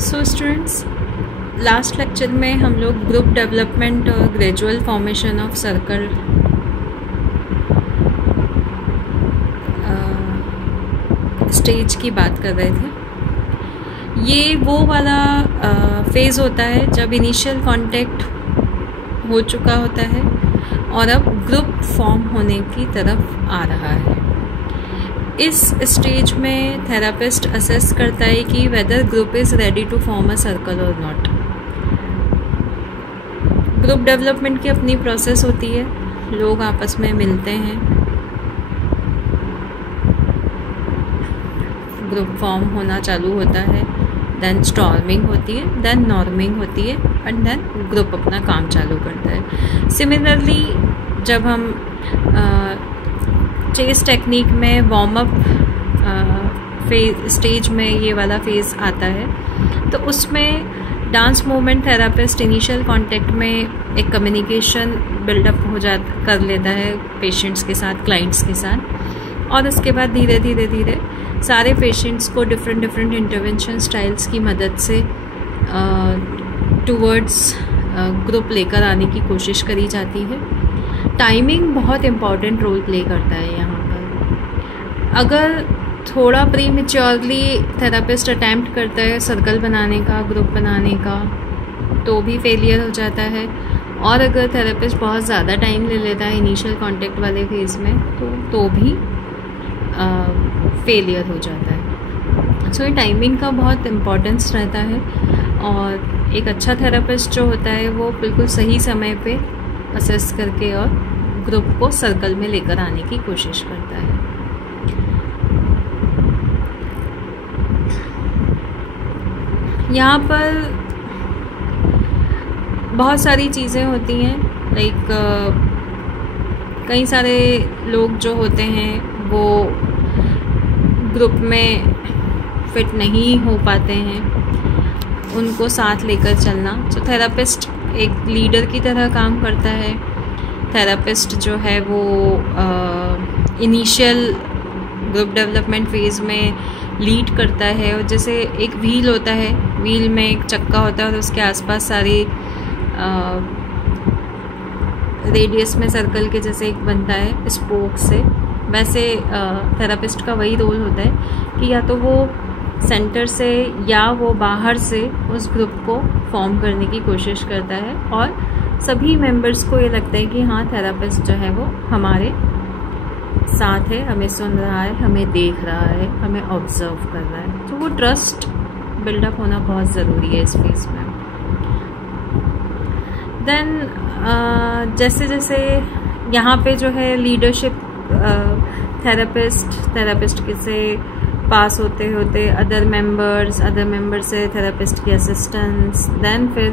So students, last lecture में हम लोग ग्रुप डेवलपमेंट और gradual formation of circle stage की बात कर रहे थे। ये वो वाला फेज़ होता है जब इनिशियल कांटेक्ट हो चुका होता है और अब ग्रुप फॉर्म होने की तरफ आ रहा है। इस स्टेज में थेरापिस्ट असेस करता है कि whether group is ready to form a circle और नॉट। ग्रुप डेवलपमेंट की अपनी प्रोसेस होती है, लोग आपस में मिलते हैं, ग्रुप फॉर्म होना चालू होता है, देन स्टॉर्मिंग होती है, देन नॉर्मिंग होती है एंड देन ग्रुप अपना काम चालू करता है। सिमिलरली जब हम चेस टेक्निक में वार्म अप स्टेज में ये वाला फेज़ आता है, तो उसमें dance movement therapist initial contact में एक कम्युनिकेशन बिल्डअप कर लेता है पेशेंट्स के साथ, क्लाइंट्स के साथ, और उसके बाद धीरे धीरे सारे पेशेंट्स को डिफरेंट इंटरवेंशन स्टाइल्स की मदद से टूवर्ड्स ग्रुप लेकर आने की कोशिश करी जाती है। टाइमिंग बहुत इम्पॉर्टेंट रोल प्ले करता है यहाँ पर। अगर थोड़ा प्री मैच्योरली थेरापिस्ट अटैम्प्ट करता है सर्कल बनाने का, ग्रुप बनाने का, तो भी फेलियर हो जाता है, और अगर थेरापिस्ट बहुत ज़्यादा टाइम ले लेता है इनिशियल कांटेक्ट वाले फेज़ में तो भी फेलियर हो जाता है। सो ये टाइमिंग का बहुत इम्पोर्टेंस रहता है, और एक अच्छा थेरापिस्ट जो होता है वो बिल्कुल सही समय पे असेस करके और ग्रुप को सर्कल में लेकर आने की कोशिश करता है। यहाँ पर बहुत सारी चीज़ें होती हैं, लाइक कई सारे लोग जो होते हैं वो ग्रुप में फिट नहीं हो पाते हैं, उनको साथ लेकर चलना। तो थेरापिस्ट एक लीडर की तरह काम करता है। थेरापिस्ट जो है वो इनिशियल ग्रुप डेवलपमेंट फेज़ में लीड करता है, और जैसे एक व्हील होता है, व्हील में एक चक्का होता है और उसके आसपास सारी रेडियस में सर्कल के जैसे एक बनता है स्पोक से, वैसे थेरापिस्ट का वही रोल होता है कि या तो वो सेंटर से या वो बाहर से उस ग्रुप को फॉर्म करने की कोशिश करता है, और सभी मेंबर्स को ये लगता है कि हाँ, थेरापिस्ट जो है वो हमारे साथ है, हमें सुन रहा है, हमें देख रहा है, हमें ऑब्जर्व कर रहा है। तो वो ट्रस्ट बिल्डअप होना बहुत ज़रूरी है इस फेज़ में। देन जैसे जैसे यहाँ पे जो है लीडरशिप थेरापिस्ट के से पास होते होते अदर मेंबर से थेरापिस्ट की असिस्टेंस, देन फिर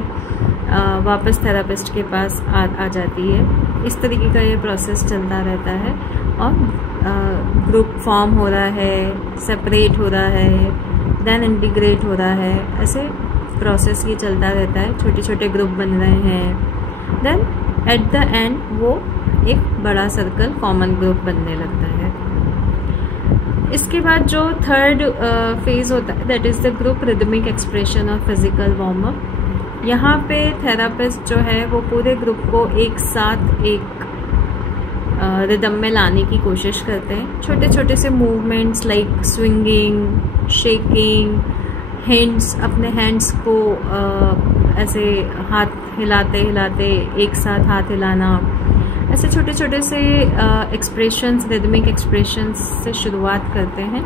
वापस थेरापिस्ट के पास आ जाती है। इस तरीके का ये प्रोसेस चलता रहता है, और ग्रुप फॉर्म हो रहा है, सेपरेट हो रहा है, देन इंटीग्रेट हो रहा है, ऐसे प्रोसेस ये चलता रहता है। छोटे छोटे ग्रुप बन रहे हैं, देन एट द एंड वो एक बड़ा सर्कल कॉमन ग्रुप बनने लगता है। इसके बाद जो थर्ड फेज़ होता है, that is the group rhythmic expression और फिजिकल वार्म अप। यहाँ पे थेरापिस्ट जो है वो पूरे ग्रुप को एक साथ एक रिदम में लाने की कोशिश करते हैं। छोटे छोटे से movements like swinging, shaking, hands, अपने हैंड्स को ऐसे हाथ हिलाते हिलाते एक साथ हाथ हिलाना, ऐसे छोटे छोटे से एक्सप्रेशंस, रिदमिक एक्सप्रेशंस से शुरुआत करते हैं,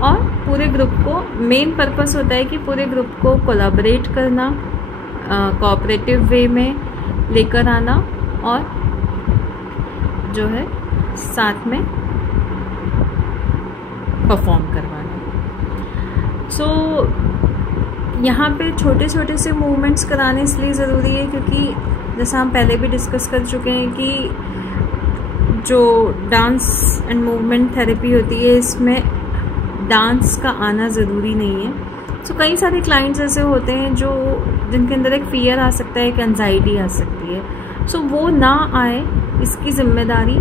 और पूरे ग्रुप को मेन पर्पस होता है कि पूरे ग्रुप को कोलैबोरेट करना, कोऑपरेटिव वे में लेकर आना, और जो है साथ में परफॉर्म करवाना। सो यहाँ पे छोटे छोटे से मूवमेंट्स कराने इसलिए ज़रूरी है क्योंकि जैसा हम पहले भी डिस्कस कर चुके हैं कि जो डांस एंड मूवमेंट थेरेपी होती है, इसमें डांस का आना ज़रूरी नहीं है। सो कई सारे क्लाइंट्स ऐसे होते हैं जिनके अंदर एक फियर आ सकता है, एक एंजाइटी आ सकती है। सो वो ना आए, इसकी जिम्मेदारी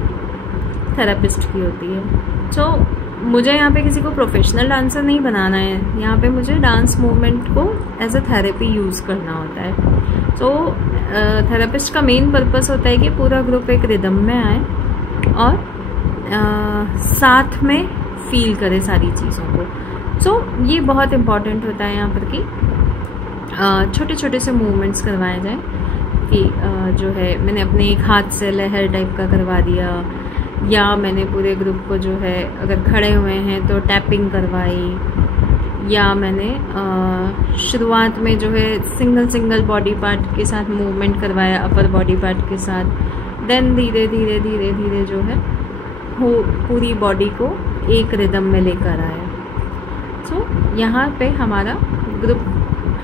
थेरेपिस्ट की होती है। सो मुझे यहाँ पे किसी को प्रोफेशनल डांसर नहीं बनाना है, यहाँ पे मुझे डांस मूवमेंट को एज अ थेरेपी यूज़ करना होता है। सो थेरेपिस्ट का मेन पर्पस होता है कि पूरा ग्रुप एक रिदम में आए और साथ में फील करे सारी चीज़ों को। सो ये बहुत इम्पॉर्टेंट होता है यहाँ पर कि छोटे छोटे से मूवमेंट्स करवाए जाएं कि जो है मैंने अपने एक हाथ से लहर टाइप का करवा दिया, या मैंने पूरे ग्रुप को जो है अगर खड़े हुए हैं तो टैपिंग करवाई, या मैंने शुरुआत में जो है सिंगल बॉडी पार्ट के साथ मूवमेंट करवाया अपर बॉडी पार्ट के साथ, देन धीरे धीरे धीरे धीरे जो है वो पूरी बॉडी को एक रिदम में लेकर आया। सो यहाँ पे हमारा ग्रुप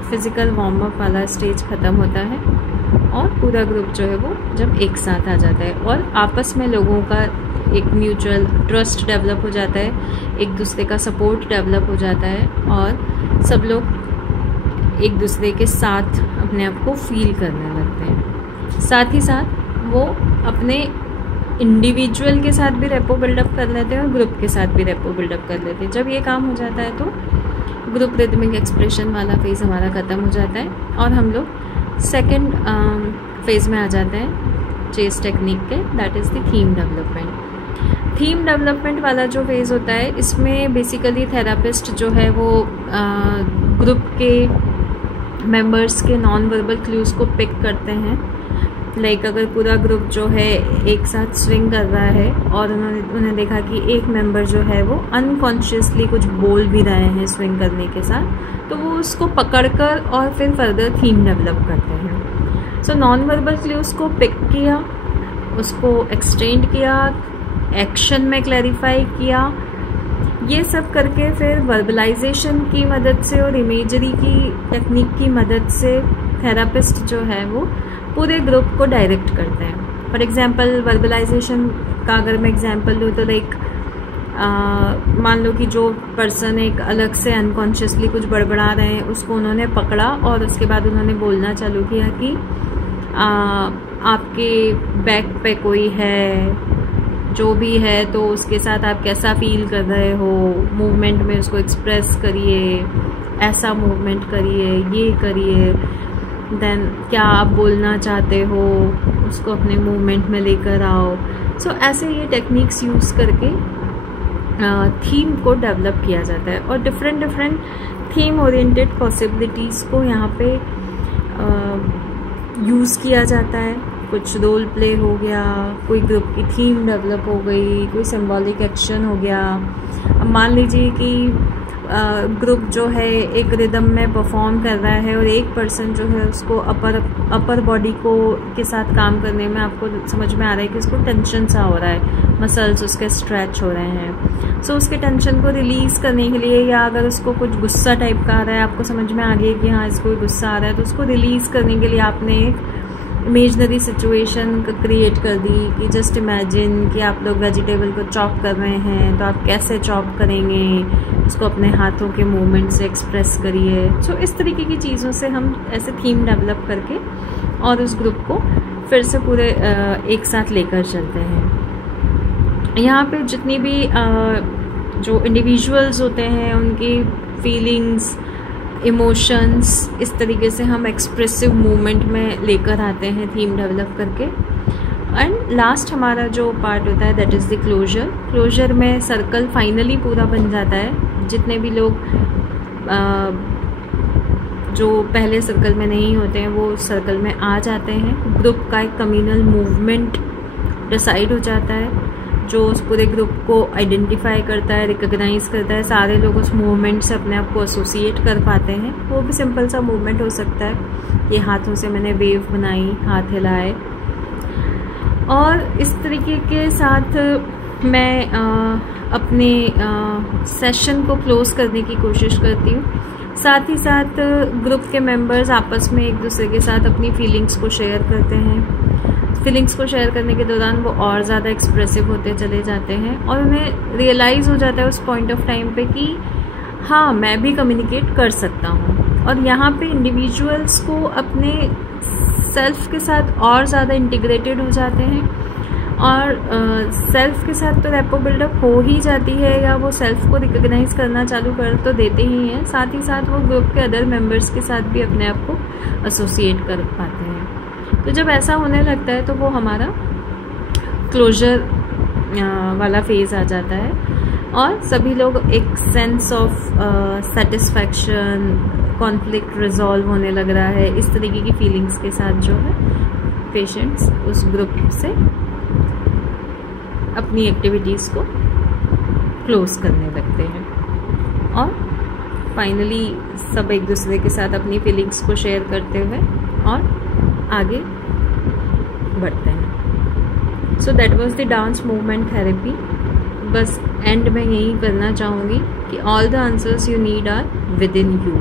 फिज़िकल वार्म अप वाला स्टेज ख़त्म होता है और पूरा ग्रुप जो है वो जब एक साथ आ जाता है और आपस में लोगों का एक म्यूचुअल ट्रस्ट डेवलप हो जाता है, एक दूसरे का सपोर्ट डेवलप हो जाता है और सब लोग एक दूसरे के साथ अपने आप को फील करने लगते हैं। साथ ही साथ वो अपने इंडिविजुअल के साथ भी रेपो बिल्डअप कर लेते हैं और ग्रुप के साथ भी रेपो बिल्डअप कर लेते हैं। जब ये काम हो जाता है तो ग्रुप रिदमिक एक्सप्रेशन वाला फेज़ हमारा ख़त्म हो जाता है और हम लोग सेकेंड फेज़ में आ जाते हैं चेस टेक्निक के, that is the theme development. Theme development वाला जो फेज़ होता है इसमें बेसिकली थेरापिस्ट जो है वो ग्रुप के मेंबर्स के नॉन वर्बल क्लूज़ को पिक करते हैं। लाइक अगर पूरा ग्रुप जो है एक साथ स्विंग कर रहा है और उन्हें देखा कि एक मेंबर जो है वो अनकॉन्शियसली कुछ बोल भी रहे हैं स्विंग करने के साथ, तो वो उसको पकड़कर और फिर फर्दर थीम डेवलप करते हैं। सो नॉन वर्बल क्लूज़ को पिक किया, उसको एक्सटेंड किया, एक्शन में क्लैरिफाई किया, ये सब करके फिर वर्बलाइजेशन की मदद से और इमेजरी की टेक्निक की मदद से थेरापिस्ट जो है वो पूरे ग्रुप को डायरेक्ट करते हैं। फॉर एग्जांपल वर्बलाइजेशन का अगर मैं एग्जांपल लूँ तो लाइक मान लो कि जो पर्सन एक अलग से अनकॉन्शियसली कुछ बड़बड़ा रहे हैं उसको उन्होंने पकड़ा और उसके बाद उन्होंने बोलना चालू किया कि आपके बैक पे कोई है, जो भी है तो उसके साथ आप कैसा फील कर रहे हो, मूवमेंट में उसको एक्सप्रेस करिए, ऐसा मूवमेंट करिए, ये करिए, देन क्या आप बोलना चाहते हो उसको अपने मूवमेंट में लेकर आओ। सो ऐसे ये टेक्निक्स यूज़ करके थीम को डेवलप किया जाता है और डिफरेंट थीम ओरिएंटेड पॉसिबिलिटीज़ को यहाँ पे यूज़ किया जाता है। कुछ रोल प्ले हो गया, कोई ग्रुप की थीम डेवलप हो गई, कोई सिंबॉलिक एक्शन हो गया। अब मान लीजिए कि ग्रुप जो है एक रिदम में परफॉर्म कर रहा है और एक पर्सन जो है उसको अपर बॉडी को के साथ काम करने में आपको समझ में आ रहा है कि उसको टेंशन सा हो रहा है, मसल्स उसके स्ट्रेच हो रहे हैं। सो उसके टेंशन को रिलीज़ करने के लिए, या अगर उसको कुछ गुस्सा टाइप का आ रहा है, आपको समझ में आ गया कि हाँ इसको गुस्सा आ रहा है, तो उसको रिलीज़ करने के लिए आपने एक इमेजनरी सिचुएशन क्रिएट कर दी कि जस्ट इमेजिन कि आप लोग वेजिटेबल को चॉप कर रहे हैं, तो आप कैसे चॉप करेंगे, उसको अपने हाथों के मूवमेंट से एक्सप्रेस करिए। सो इस तरीके की चीज़ों से हम ऐसे थीम डेवलप करके और उस ग्रुप को फिर से पूरे एक साथ लेकर चलते हैं। यहाँ पे जितनी भी जो इंडिविजुअल्स होते हैं उनकी फीलिंग्स, इमोशंस, इस तरीके से हम एक्सप्रेसिव मूवमेंट में लेकर आते हैं थीम डेवलप करके। एंड लास्ट हमारा जो पार्ट होता है दैट इज़ द क्लोजर में सर्कल फाइनली पूरा बन जाता है। जितने भी लोग जो पहले सर्कल में नहीं होते हैं वो सर्कल में आ जाते हैं। ग्रुप का एक कम्युनल मूवमेंट डिसाइड हो जाता है जो उस पूरे ग्रुप को आइडेंटिफाई करता है, रिकॉग्नाइज करता है। सारे लोग उस मूवमेंट से अपने आप को एसोसिएट कर पाते हैं। वो भी सिंपल सा मूवमेंट हो सकता है, ये हाथों से मैंने वेव बनाई, हाथ हिलाए, और इस तरीके के साथ मैं अपने सेशन को क्लोज करने की कोशिश करती हूँ। साथ ही साथ ग्रुप के मेंबर्स आपस में एक दूसरे के साथ अपनी फीलिंग्स को शेयर करते हैं। फीलिंग्स को शेयर करने के दौरान वो और ज़्यादा एक्सप्रेसिव होते चले जाते हैं और उन्हें रियलाइज़ हो जाता है उस पॉइंट ऑफ टाइम पे कि हाँ मैं भी कम्युनिकेट कर सकता हूँ। और यहाँ पे इंडिविजुअल्स को अपने सेल्फ के साथ और ज़्यादा इंटीग्रेटेड हो जाते हैं और सेल्फ के साथ तो रेपो बिल्डअप हो ही जाती है, या वो सेल्फ को रिकग्नाइज करना चालू कर तो देते ही हैं, साथ ही साथ वो ग्रुप के अदर मेंबर्स के साथ भी अपने आप को एसोसिएट कर पाते हैं। तो जब ऐसा होने लगता है तो वो हमारा क्लोजर वाला फेज़ आ जाता है और सभी लोग एक sense of satisfaction, conflict resolve होने लग रहा है, इस तरीके की फीलिंग्स के साथ जो है पेशेंट्स उस ग्रुप से अपनी एक्टिविटीज़ को क्लोज करने लगते हैं और फाइनली सब एक दूसरे के साथ अपनी फीलिंग्स को शेयर करते हुए और आगे बढ़ते हैं। So that was the dance movement therapy. बस एंड में यही करना चाहूँगी कि all the answers you need are within you.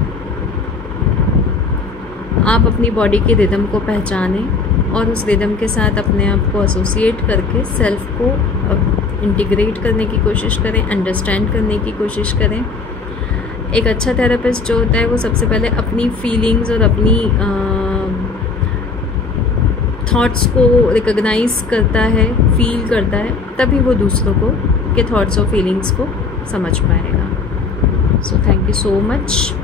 आप अपनी बॉडी के रिदम को पहचानें और उस रिदम के साथ अपने आप को एसोसिएट करके सेल्फ को इंटीग्रेट करने की कोशिश करें, अंडरस्टैंड करने की कोशिश करें। एक अच्छा थेरेपिस्ट जो होता है वो सबसे पहले अपनी फीलिंग्स और अपनी थॉट्स को रिकॉग्नाइज करता है, फील करता है, तभी वो दूसरों को के थॉट्स और फीलिंग्स को समझ पाएगा। So thank you so much.